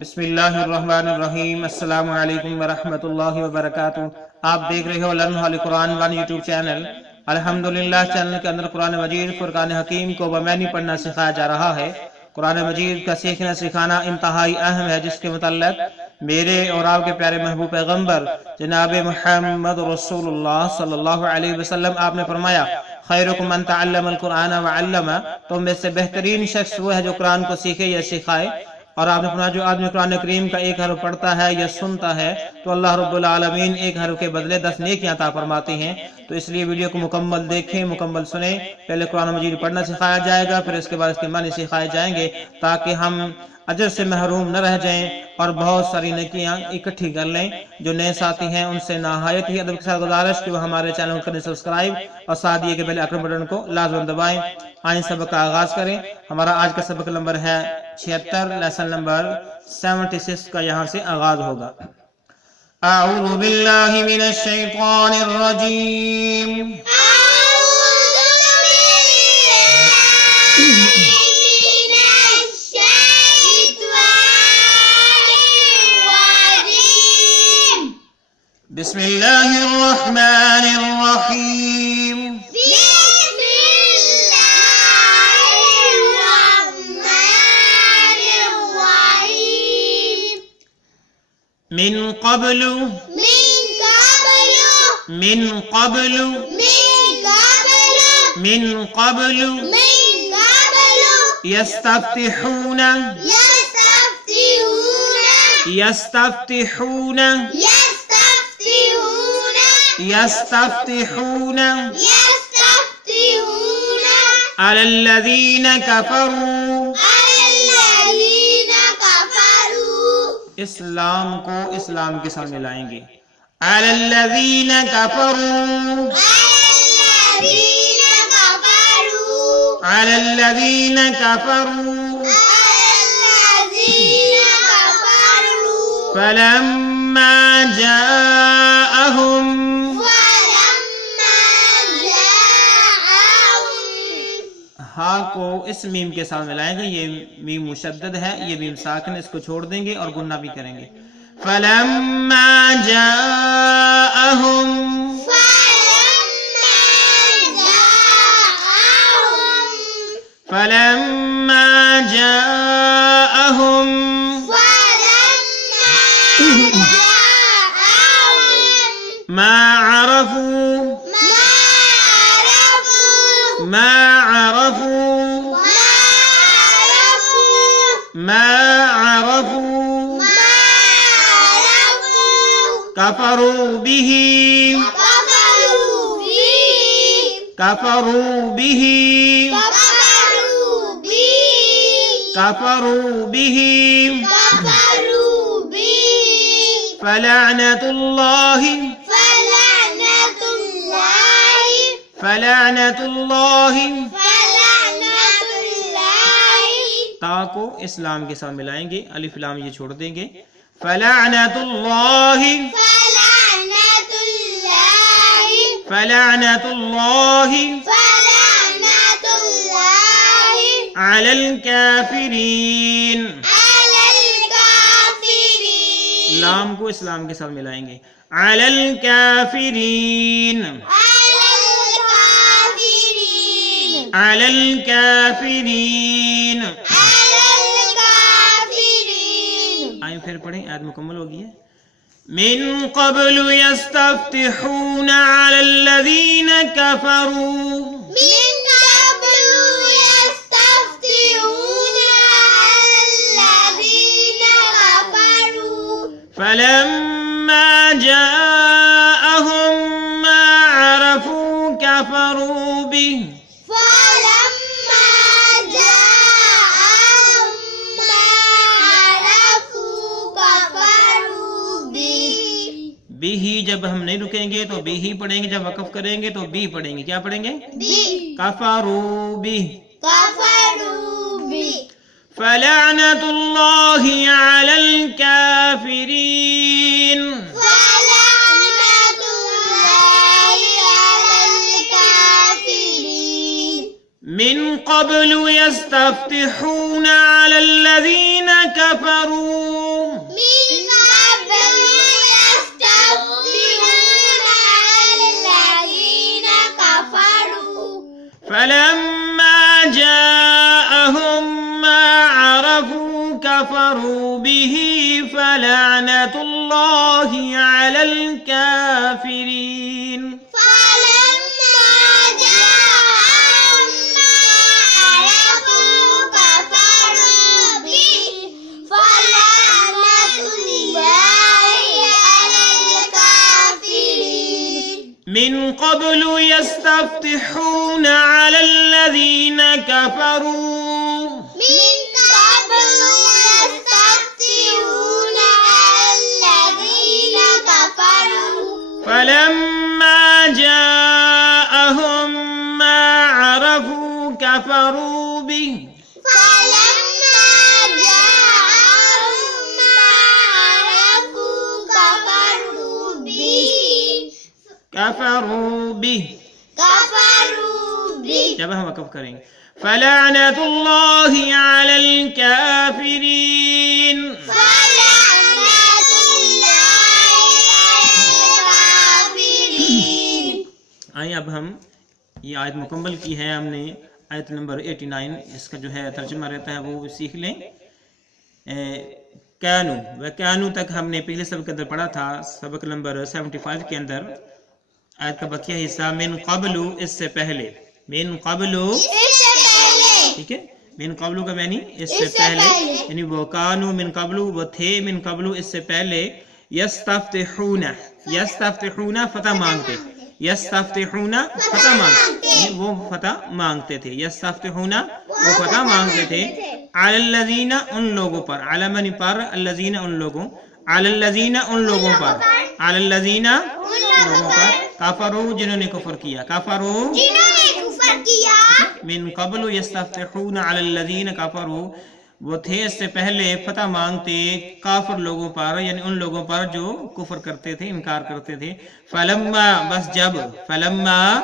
بسم اللہ الرحمن الرحیم۔ السلام علیکم ورحمۃ اللہ وبرکاتہ۔ آپ دیکھ رہے ہو لرن ہالی قرآن ون یوٹیوب چینل۔ الحمدللہ چینل کے اندر قرآن مجید فرقان حکیم کو بمعنی پڑھنا سکھایا جا رہا ہے۔ قرآن مجید کا سیکھنا سکھانا انتہائی اہم ہے، جس کے متعلق میرے اور آپ کے پیارے محبوب پیغمبر جناب محمد رسول اللہ صلی اللہ علیہ وسلم آپ نے فرمایا، خیرکم من تعلم القرآن وعلمہ، تم میں سے بہترین شخص وہ ہے جو قرآن کو سیکھے یا سکھائے۔ اور آپ نے فرمایا جو آدمی قرآن کریم کا ایک حرف پڑھتا ہے یا سنتا ہے تو اللہ رب العالمین ایک حرف کے بدلے 10 نیکیاں عطا فرماتے ہیں۔ تو اس لیے ویڈیو کو مکمل دیکھیں، مکمل سنیں۔ پہلے قرآن مجید پڑھنا سکھایا جائے گا، پھر اس کے بعد اس کے معنی سکھائے جائیں گے، تاکہ ہم اجر سے محروم نہ رہ جائیں اور بہت ساری نیکیاں اکٹھی کر لیں۔ جو نئے ساتھی ہیں ان سے نہایت ہی ادب کے ساتھ گزارش کہ وہ ہمارے چینل کو کریں سبسکرائب اور ساتھ یہ کہ بیل آئیکن بٹن کو لازم دبائیں۔ آئیں سبق کا آغاز کریں۔ ہمارا آج کا سبق نمبر ہے 76، لیسن نمبر 76 کا یہاں سے آغاز ہوگا۔ اعوذ باللہ من الشیطان الرجیم۔ بسم اللہ الرحمن الرحیم۔ من قبل يستفتحون على الذين كفروا، اسلام کو اسلام کے ساتھ ملائیں گے۔ على الذين كفروا، على الذين كفروا، فلما جاءهم، ہاں کو اس میم کے ساتھ ملائیں گے۔ یہ میم مشدد ہے، یہ میم ساکن، اس کو چھوڑ دیں گے اور گنہ بھی کریں گے۔ فلما جاءهم، فلما جاءهم ما عرفوا، ما عرفوا، ما عرفوا، كفروا به، كفروا به، كفروا به، فلعنة الله، فلعنة الله، تا کو اسلام کے ساتھ ملائیں گے، الف لام یہ چھوڑ دیں گے۔ فلعنة الله، فلعنة الله على الكافرين، لام کو اسلام کے ساتھ ملائیں گے۔ على الكافرين، على الكافرين، آئیں پھر پڑھیں، آیت مکمل ہوگی ہے۔ من قبل يستفتحون على الذين كفروا، فلما جاءهم ما عرفوا كفروا به، بھی جب ہم نہیں رکیں گے تو بھی ہی پڑھیں گے، جب وقف کریں گے تو بھی پڑھیں گے۔ کیا پڑھیں گے؟ کفروا بھی، فلعنة الله على الكافرين، قبل يستفتحون على الذين كفروا كفروا به فلعنة الله على الكافرين فلما جاءهم ما عرفوا كفروا به فلعنة الله على الكافرين من قبل يستفتحون على الذين كفروا من قبل يستفتحون على الذين كفروا فلما جاءهم ما عرفوا كفروا به فلما جاءهم ما عرفوا كفروا به جب ہم وقف کریں گے فلعنة الله على الكافرين فلعنة الله على الكافرين آئیں اب ہم یہ آیت مکمل کی ہے ہم نے آیت نمبر 89 اس کا جو ہے ترجمہ رہتا ہے وہ سیکھ لیں کانو و کانو تک ہم نے پہلے سبق کے اندر پڑھا تھا سبق نمبر 75 کے اندر آیت کا بقیہ حصہ من قبلو اس سے پہلے من قبلو ٹھیک ہے من قبلو کا معنی اس سے پہلے یعنی وہ کانو من قبلو وہ تھے من قبلو اس سے پہلے یستفتحون فتح مانگتے یستفتحون فتح مانگتے یعنی وہ فتح مانگتے تھے یستفتحون وہ فتح مانگتے تھے علی الذین ان لوگوں پر علی منی پر الذین ان لوگوں علی الذین ان لوگوں پر علی الذین لوگوں پر کفروا جنہوں نے کفر کیا کفروا من قبل یستفتحون علی الذین کفروا وہ تھے اس سے پہلے فتح مانگتے کافر لوگوں پر یعنی ان لوگوں پر جو کفر کرتے تھے انکار کرتے تھے فلما بس جب فلما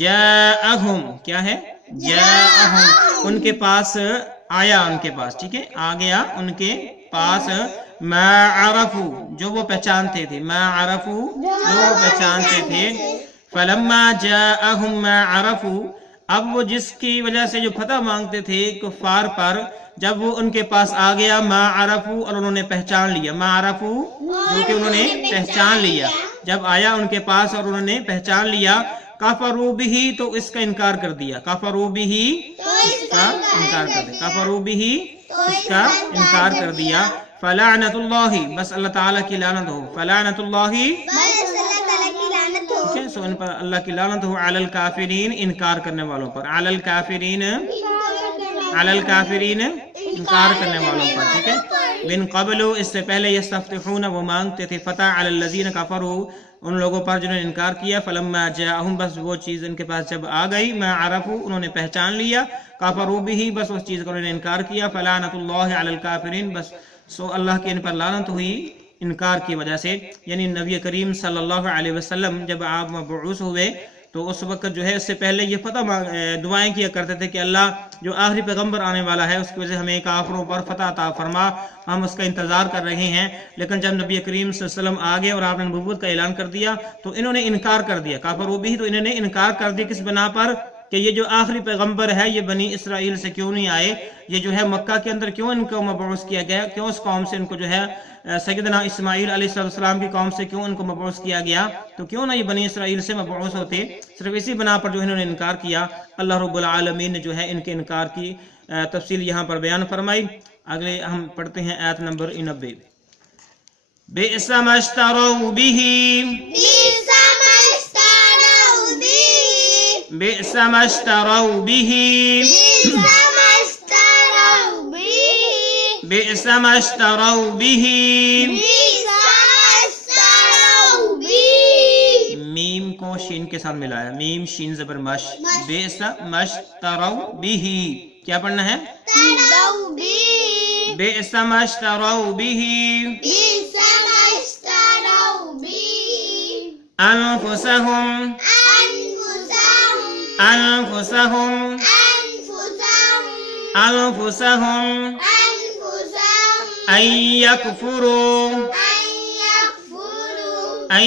جاءہم کیا ہے جاءہم ان کے پاس آیا ان کے پاس ٹھیک ہے آ گیا ان کے پاس ما عرفو جو وہ پہچانتے تھے ما عرفو جو وہ پہچانتے تھے فلما جاءہم ما عرفو اب وہ جس کی وجہ سے جو فتح مانگتے تھے کفار پر جب وہ ان کے پاس آ گیا ما عرفو اور انہوں نے پہچان لیا ما عرفو جو کہ انہوں نے پہچان لیا جب آیا ان کے پاس اور انہوں نے پہچان لیا کفروا بہ تو اس کا انکار کر دیا کفروا بہ اس کا انکار کر دیا کفروا بہ اس کا انکار کر دیا فلعنت اللہ بس اللہ تعالیٰ کی لعنت ہو فلعنت اللہ ٹھیک ہے سو ان پر اللہ کی لعنت ہو علی الکافرین انکار کرنے والوں پر علی الکافرین انکار کرنے والوں پر ٹھیک ہے من قبل اس سے پہلے یستفتحون وہ مانگتے تھے فتح علی الذین کفروا ان لوگوں پر جنہوں نے انکار کیا فلما جاءہم بس وہ چیز ان کے پاس جب آ گئی ما عرفوا انہوں نے پہچان لیا کفروا بہ بس اس چیز کو انہوں نے انکار کیا فلعنت اللہ علی الکافرین بس سو اللہ کی ان پر لعنت ہوئی انکار کی وجہ سے یعنی نبی کریم صلی اللہ علیہ وسلم جب آپ مبعوث ہوئے تو اس وقت جو ہے اس سے پہلے یہ فتح دعائیں کیا کرتے تھے کہ اللہ جو آخری پیغمبر آنے والا ہے اس کی وجہ سے ہمیں کافروں پر فتح عطا فرما ہم اس کا انتظار کر رہے ہیں لیکن جب نبی کریم صلی اللہ علیہ وسلم آگے اور آپ نے نبوت کا اعلان کر دیا تو انہوں نے انکار کر دیا کافروا بہ تو انہوں نے انکار کر دیا کس بنا پر کہ یہ جو آخری پیغمبر ہے یہ بنی اسرائیل سے کیوں نہیں آئے یہ جو ہے مکہ کے اندر کیوں ان کو مبعوث کیا گیا کیوں اس قوم سے ان کو جو ہے سیدنا اسماعیل علیہ السلام کی قوم سے کیوں ان کو مبعوث کیا گیا تو کیوں نہ یہ بنی اسرائیل سے مبعوث ہوتے صرف اسی بنا پر جو انہوں نے انکار کیا اللہ رب العالمین نے جو ہے ان کے انکار کی تفصیل یہاں پر بیان فرمائی اگلے ہم پڑھتے ہیں آیت نمبر 90 بئس ما اشتروا به بئس ما اشتروا به بئس ما اشتروا به میم کو شین کے ساتھ ملایا میم شین زبر مش بئس ما اشتروا به کیا پڑھنا ہے بئس ما اشتروا به انفسهم أن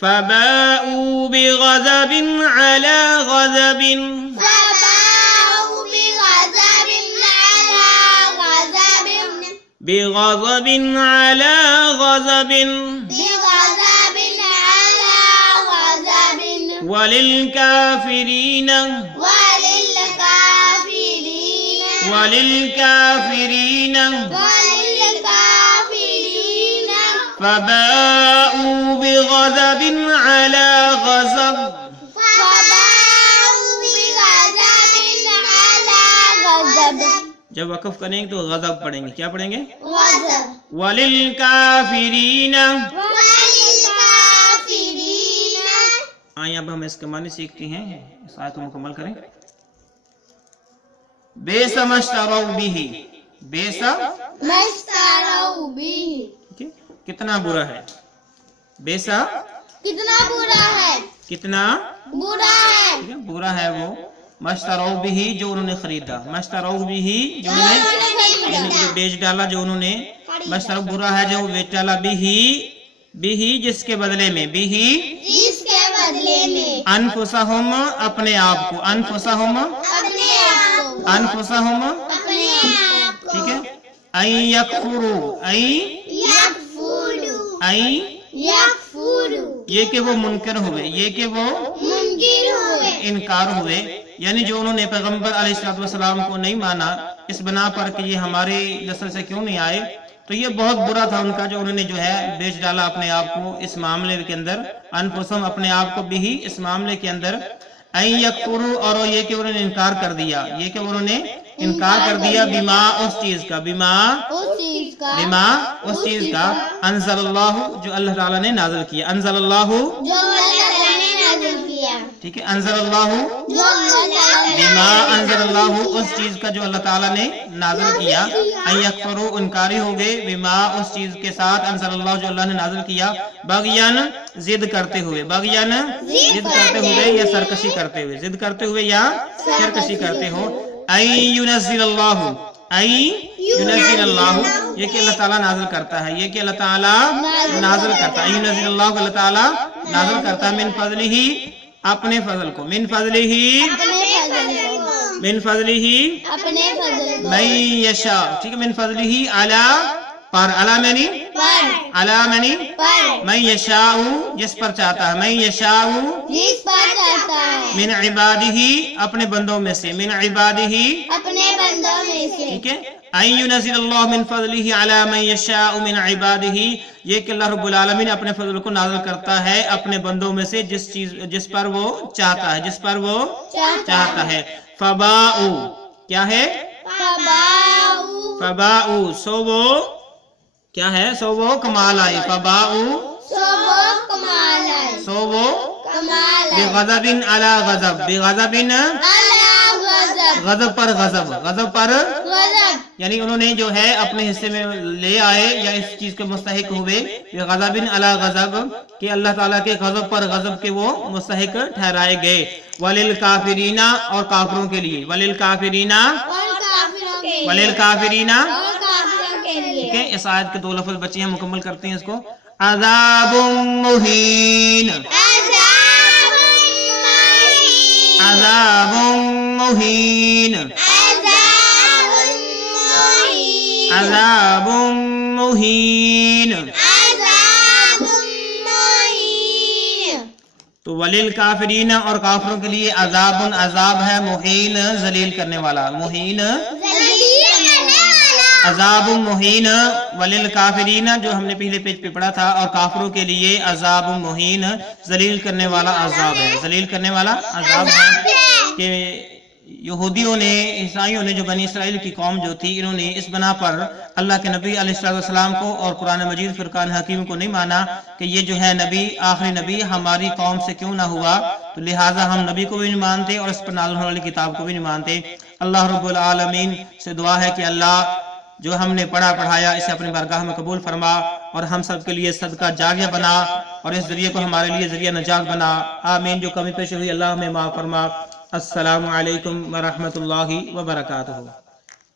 فباؤوا بغضب على غضب فباءوا بغضب على غضب بغضب على غضب بغضب على غضب وللكافرين وللكافرين وللكافرين وللكافرين فباؤوا بغضب على غضب فباءوا بغضب على غضب جب وقف کریں گے تو غضب پڑھیں گے. کیا پڑھیں گے؟ غضب وللکافرین. وللكافرين آئیں اب ہم اس کے معنی سیکھتے ہیں. اس آیت کو مکمل کریں. بیس مشتروا به. بیس ما اشتروا به کتنا برا ہے. بیسا کتنا برا ہے کتنا برا ہے برا ہے وہ. مشتروا به جو انہوں نے خریدا. مشتروا به جو انہوں نے جو بیچ ڈالا جو انہوں نے. مشتروا برا ہے جو بیچ ڈالا. به جس کے بدلے میں. به جس کے بدلے میں انفسہم اپنے آپ کو. انفسہم اپنے آپ کو انفسہم اپنے آپ کو ٹھیک ہے. این یکفروا. این یکفروا یہ کہ وہ منکر ہوئے. یہ کہ وہ منکر ہوئے انکار ہوئے. یعنی جو انہوں نے پیغمبر علیہ السلام کو نہیں مانا اس بنا پر کہ یہ ہماری نسل سے کیوں نہیں آئے. تو یہ بہت برا تھا ان کا جو انہوں نے جو ہے بیچ ڈالا اپنے آپ کو اس معاملے کے اندر. انفسہم اپنے آپ کو بھی اس معاملے کے اندر. این یکفروا اور یہ کہ انہوں نے انکار کر دیا. یہ کہ انہوں نے انکار کر دیا. بما اس چیز کا. بما اس چیز کا انزل اللہ جو اللہ تعالیٰ نے نازل کیا. انزل اللہ جو اللہ تعالیٰ نے نازل کیا. ٹھیک ہے. انزل اللہ جو اللہ تعالیٰ نے بما انزل اللہ اس چیز کا جو اللہ تعالیٰ نے نازل کیا. ان یکفروا انکاری ہو گئے. بما اس چیز کے ساتھ انزل اللہ جو اللہ نے نازل کیا. بغیاً ضد کرتے ہوئے. بغیاً ضد کرتے ہوئے یا سرکشی کرتے ہوئے. ضد کرتے ہوئے یا سرکشی کرتے ہو. این ینزل اللہ. این ینزل اللہ یہ کہ اللہ تعالیٰ نازل کرتا ہے. یہ کہ اللہ تعالیٰ نازل کرتا ہے. این ینزل اللہ اللہ تعالیٰ نازل کرتا ہے. من فضلہ اپنے فضل کو. من فضلہ اپنے فضل کو من فضلہ اپنے فضل کو من یشاء. ٹھیک ہے. من فضلہ علی پر. علی منی پر علی منی پر من یشاء جس پر چاہتا ہے. من یشاء جس پر چاہتا ہے من عبادہ اپنے بندوں میں سے. من عبادہ اپنے بندوں میں سے. ٹھیک ہے. این ینزل اللہ من فضلہ علی من یشاء من عبادہ یہ کہ اللہ رب العالمین اپنے فضل کو نازل کرتا ہے اپنے بندوں میں سے جس پر وہ چاہتا ہے. جس پر وہ چاہتا ہے. فباؤ کیا ہے؟ فباؤ سو وہ کیا ہے؟ سو وہ کمال آئے. فباؤ سو وہ بغضب علی غضب. بغضب غضب پر غضب. غضب پر یعنی انہوں نے جو ہے اپنے حصے میں لے آئے یا اس چیز کے مستحق ہوئے. غضب علی غضب کہ اللہ تعالیٰ کے غضب پر غضب کے وہ مستحق ٹھہرائے گئے. وللکافرین اور کافروں کے لیے. وللکافرین وللکافرین ٹھیک ہے. اس آیت کے 2 لفظ بچے ہیں مکمل کرتے ہیں اس کو. عذاب مہین. عذاب مہین. عذاب مہین. تو وللکافرین اور کافروں کے لیے عذاب عذاب ہے. مہین ذلیل کرنے والا. مہین عذاب مہین. وللکافرین جو ہم نے پہلے پیج پہ پڑھا تھا. اور کافروں کے لیے عذاب مہین ذلیل کرنے والا عذاب ہے. ذلیل کرنے والا عذاب ہے کہ یہودیوں نے عیسائیوں نے جو بنی اسرائیل کی قوم جو تھی انہوں نے اس بنا پر اللہ کے نبی علیہ السلام کو اور قرآن مجید فرقان حکیم کو نہیں مانا کہ یہ جو ہے نبی آخری نبی ہماری قوم سے کیوں نہ ہوا. تو لہٰذا ہم نبی کو بھی نہیں مانتے اور اس پر نازل ہونے والی کتاب کو بھی نہیں مانتے. اللہ رب العالمین سے دعا ہے کہ اللہ جو ہم نے پڑھایا اسے اپنی بارگاہ میں قبول فرما اور ہم سب کے لیے صدقہ جاریہ بنا اور اس ذریعے کو ہمارے لیے ذریعہ نجات بنا. آمین. جو کمی پیش ہوئی اللہ ہمیں معاف فرما. السلام علیکم ورحمۃ اللہ وبرکاتہ.